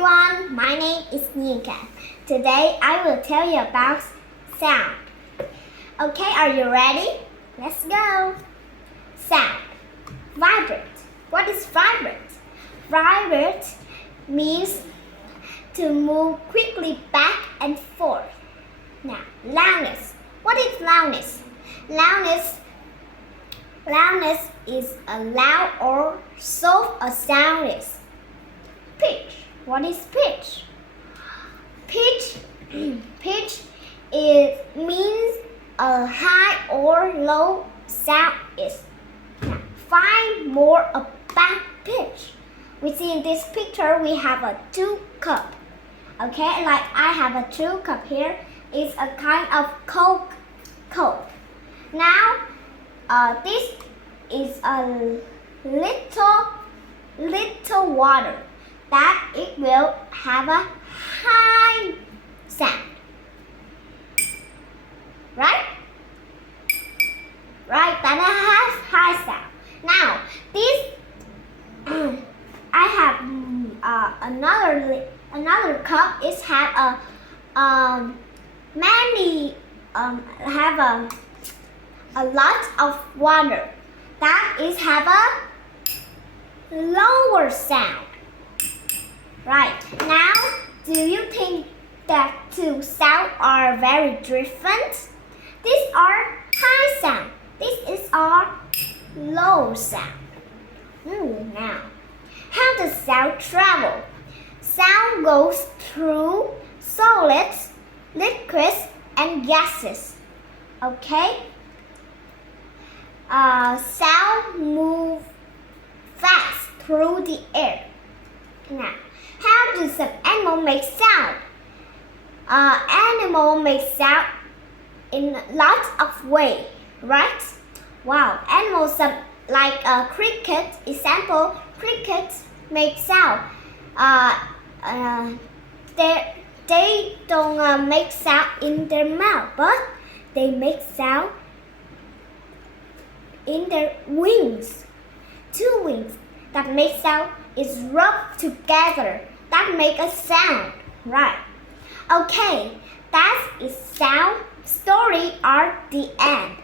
everyone, my name is Nika. Today I will tell you about sound. Okay, are you ready? Let's go. Sound. Vibrate. What is vibrate? Vibrate means to move quickly back and forth. Now, loudness. What is loudness? Loudness is a loud or soft a sound is. Pitch. What is pitch? Pitch means a high or low sound is. Now, find more about pitch. We see in this picture we have a 2 cup. Okay, like I have a 2 cup here. It's a kind of Coke. Now, this is a little water that it will have a high sound. Right, that has high sound. Now, this I have another cup. It have a lot of water that is have a lower sound. Right, now do you think that two sounds are very different? These are high sound. This is our low sound. Now, how does sound travel? Sound goes through solids, liquids, and gases. Okay? Sound moves fast through the air. Now, how do some animals make sound? Animals make sound in lots of ways, right? Wow, animals like cricket, example, crickets make sound. They don't make sound in their mouth, but they make sound in their wings. 2 wings that make sound is rubbed together. That make a sound, right? Okay, that is sound story at the end.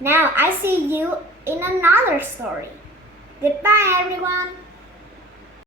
Now I see you in another story. Goodbye, everyone.